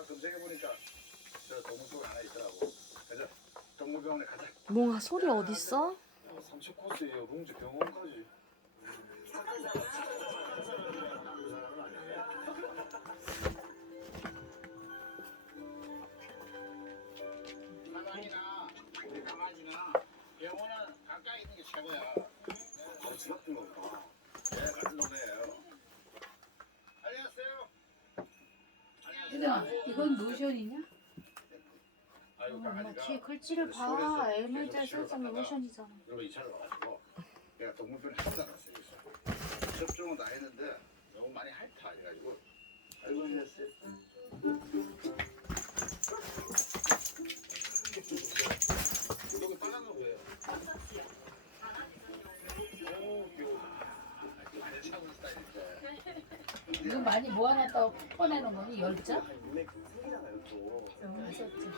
내가 검색해 보니까 저 동물병원 하나 있더라고. 그래서 동물병원에 가자. 몽아 소리 어딨어? 삼척 코스에요. 룽지 병원까지. 사장이나 우리 강아지나 병원은 가까이 있는 게 최고야. 거구나. 네, 같은 동네예요. 안녕하세요. 얘들아, 이건? 아이고 엄마 뒤에 글씨를 봐. 설정 치료를 로션이잖아. 그리고 이 차를 와가지고 내가 한달 갔어요. 그래서 접종은 다 했는데 너무 많이 핥아 해가지고 아이고 했어요. 여기 빨간 거 뭐예요? 오 귀여워. 많이 참은 스타일인데. 이거 많이 모아놨다고 꺼내는 거니? 열 장? 있었지.